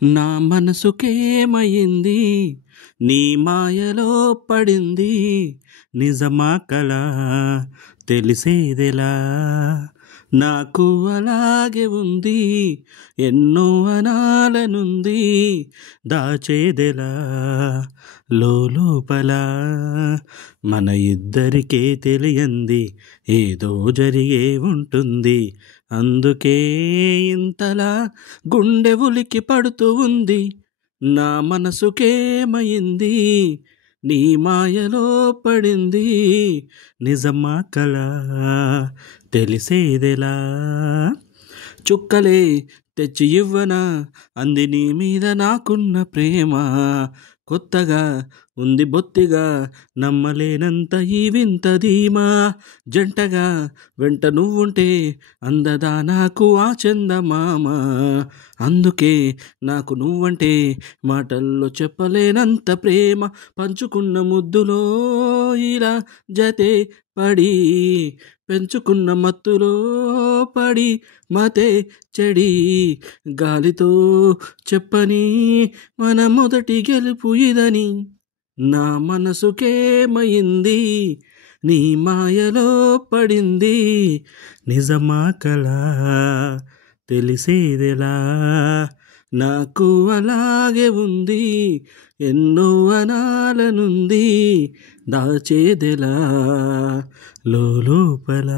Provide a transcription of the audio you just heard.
నా మనసుకేమయింది నీ మాయలో పడింది నిజమా కలా తెలిసేదెలా నాకు అలాగే ఉంది ఎన్నో అనాలనుంది దాచేదెలా లోపల మన ఇద్దరికే తెలియంది ఏదో జరిగే ఉంటుంది అందుకే ఇంతలా గుండె ఉలికి పడుతూ ఉంది నా మనసుకేమయింది నీ మాయలో పడింది నిజమా కలా తెలిసేదెలా చుక్కలే తెచ్చి ఇవ్వనా అంది నీ మీద నాకున్న ప్రేమ కొత్తగా ఉంది బొత్తిగా నమ్మలేనంత ఈ వింత ధీమా జంటగా వెంట నువ్వుంటే అందదా నాకు ఆ చందమామ అందుకే నాకు నువ్వంటే మాటల్లో చెప్పలేనంత ప్రేమ పంచుకున్న ముద్దులో ఇలా జతే పడి పెంచుకున్న మత్తులో పడి మతే చెడి గాలితో చెప్పని మన మొదటి గెలుపు ఇదని నా మనసుకేమయింది నీ మాయలో పడింది నిజమా కలా తెలిసేదెలా నాకు అలాగే ఉంది ఎన్నో అనాలనుంది దాచేదెలా లోపల